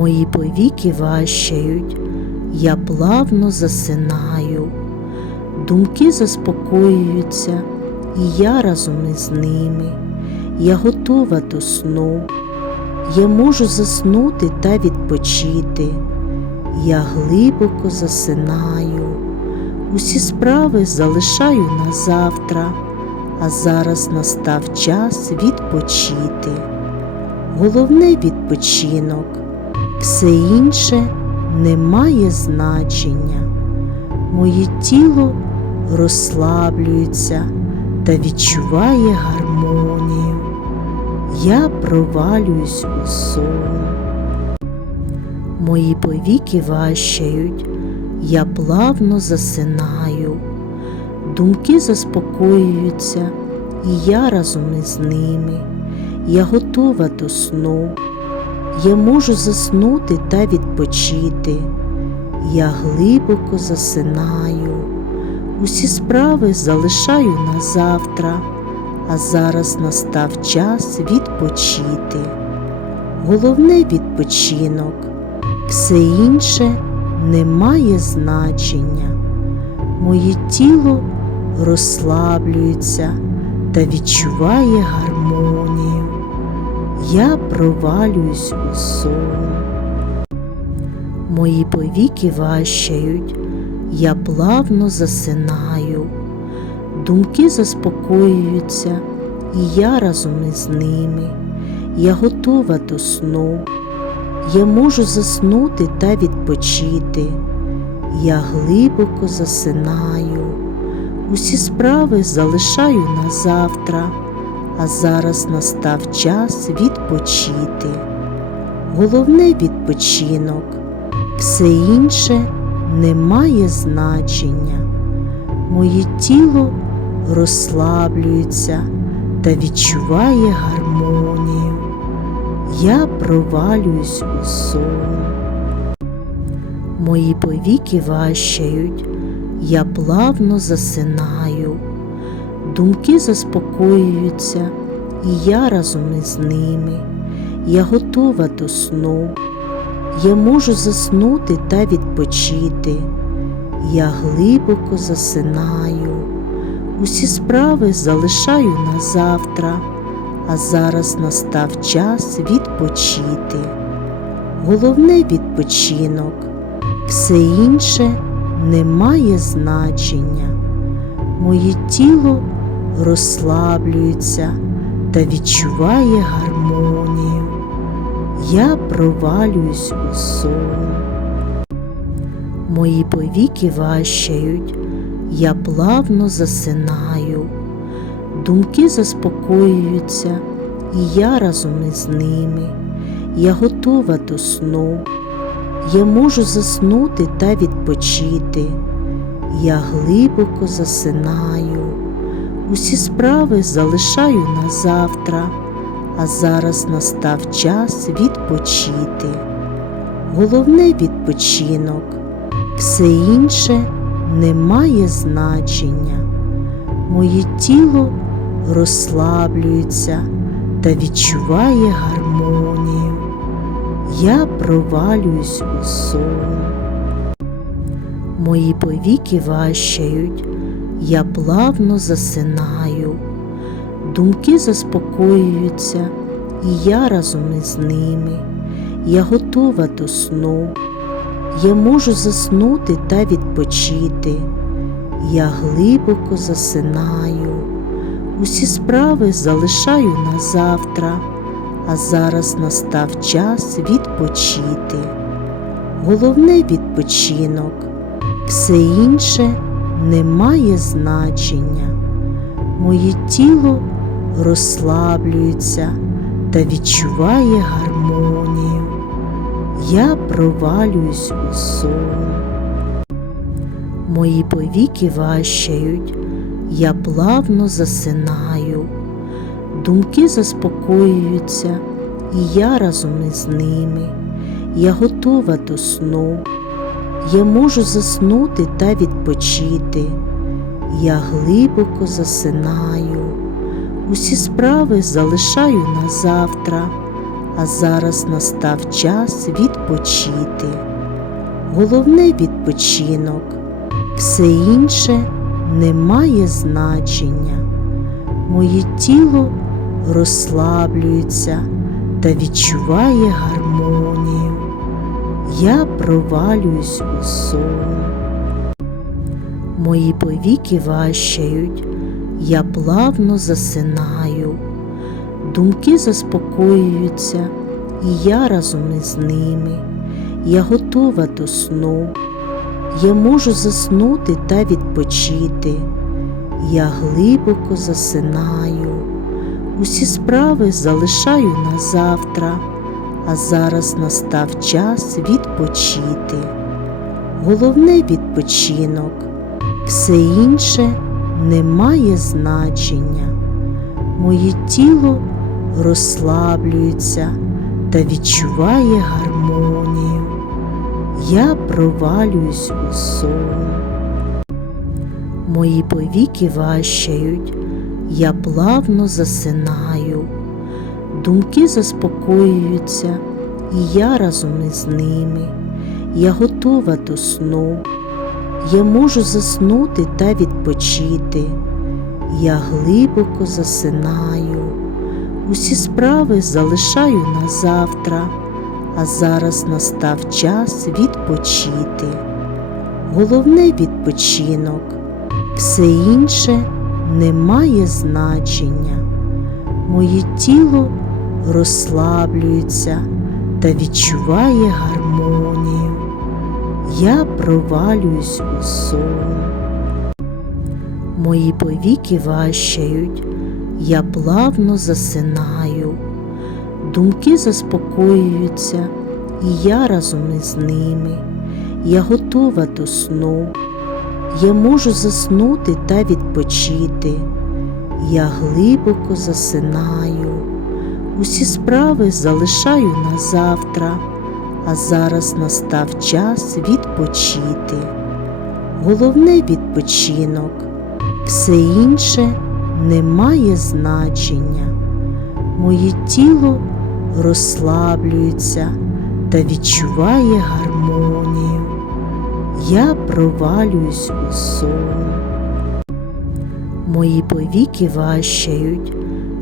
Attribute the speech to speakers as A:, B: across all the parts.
A: Мої повіки важчають, я плавно засинаю, думки заспокоюються, і я разом із ними. Я готова до сну, я можу заснути та відпочити. Я глибоко засинаю, усі справи залишаю на завтра, а зараз настав час відпочити. Головне відпочинок, все інше не має значення. Моє тіло розслаблюється та відчуває гармонію. Я провалююсь у сон. Мої повіки важчають, я плавно засинаю, думки заспокоюються, і я разом із ними. Я готова до сну, я можу заснути та відпочити. Я глибоко засинаю, усі справи залишаю на завтра, а зараз настав час відпочити. Головне відпочинок, все інше не має значення. Моє тіло розслаблюється та відчуває гармонію. Я провалююсь у сон. Мої повіки важчають, я плавно засинаю, думки заспокоюються, і я разом із ними. Я готова до сну, я можу заснути та відпочити. Я глибоко засинаю, усі справи залишаю на завтра, а зараз настав час відпочити. Головне відпочинок, все інше не має значення. Моє тіло розслаблюється та відчуває гармонію. Я провалююсь у сон. Мої повіки важчають, я плавно засинаю, думки заспокоюються, і я разом із ними. Я готова до сну, я можу заснути та відпочити. Я глибоко засинаю, усі справи залишаю на завтра, а зараз настав час відпочити. Головне відпочинок, все інше не має значення. Моє тіло розслаблюється та відчуває гармонію. Я провалююсь у сон. Мої повіки важчають, я плавно засинаю, думки заспокоюються, і я разом із ними. Я готова до сну, я можу заснути та відпочити. Я глибоко засинаю, усі справи залишаю на завтра, а зараз настав час відпочити. Головне відпочинок, все інше не має значення. Моє тіло розслаблюється та відчуває гармонію. Я провалююсь у сон. Мої повіки важчають, я плавно засинаю, думки заспокоюються, і я разом із ними. Я готова до сну, я можу заснути та відпочити. Я глибоко засинаю, усі справи залишаю на завтра, а зараз настав час відпочити. Головне відпочинок, все інше не має значення. Моє тіло розслаблюється та відчуває гармонію. Я провалююсь у сон. Мої повіки важчають, я плавно засинаю, думки заспокоюються, і я разом із ними. Я готова до сну, я можу заснути та відпочити. Я глибоко засинаю, усі справи залишаю на завтра, а зараз настав час відпочити. Головне відпочинок, все інше не має значення. Моє тіло розслаблюється та відчуває гармонію. Я провалююсь у сон. Мої повіки важчають, я плавно засинаю, думки заспокоюються, і я разом із ними. Я готова до сну, я можу заснути та відпочити. Я глибоко засинаю, усі справи залишаю на завтра, а зараз настав час відпочити. Головне відпочинок, все інше не має значення. Моє тіло розслаблюється та відчуває гармонію. Я провалююсь у сон. Мої повіки важчають, я плавно засинаю, думки заспокоюються, і я разом із ними. Я готова до сну, я можу заснути та відпочити. Я глибоко засинаю, усі справи залишаю на завтра, а зараз настав час відпочити. Головне відпочинок, все інше не має значення. Моє тіло розслаблюється та відчуває гармонію. Я провалююсь у сон. Мої повіки важчають, я плавно засинаю, думки заспокоюються, і я разом із ними. Я готова до сну, я можу заснути та відпочити. Я глибоко засинаю, усі справи залишаю на завтра, а зараз настав час відпочити. Головне відпочинок, все інше не має значення. Моє тіло розслаблюється та відчуває гармонію. Я провалююсь у сон. Мої повіки важчають,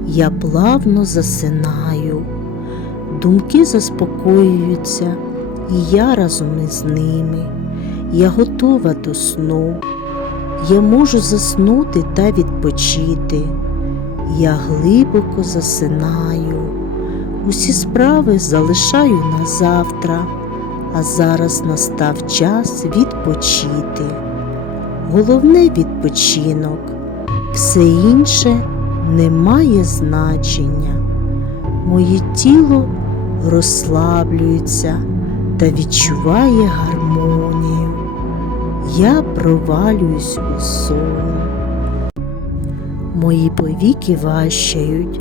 A: я плавно засинаю, думки заспокоюються, і я разом із ними. Я готова до сну, я можу заснути та відпочити. Я глибоко засинаю, усі справи залишаю на завтра, а зараз настав час відпочити. Головне відпочинок, все інше не має значення. Моє тіло розслаблюється та відчуває гармонію. Я провалююсь у сон. Мої повіки важчають,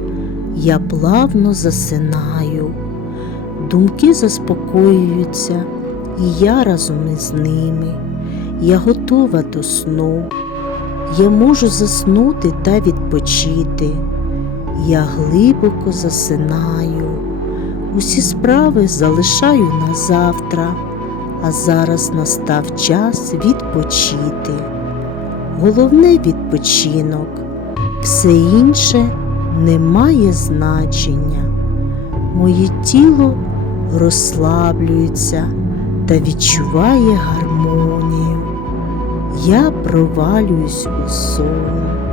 A: я плавно засинаю, думки заспокоюються, і я разом із ними. Я готова до сну, я можу заснути та відпочити. Я глибоко засинаю, усі справи залишаю на завтра, а зараз настав час відпочити. Головне відпочинок, все інше не має значення. Моє тіло розслаблюється та відчуває гармонію. Я провалююсь у сон.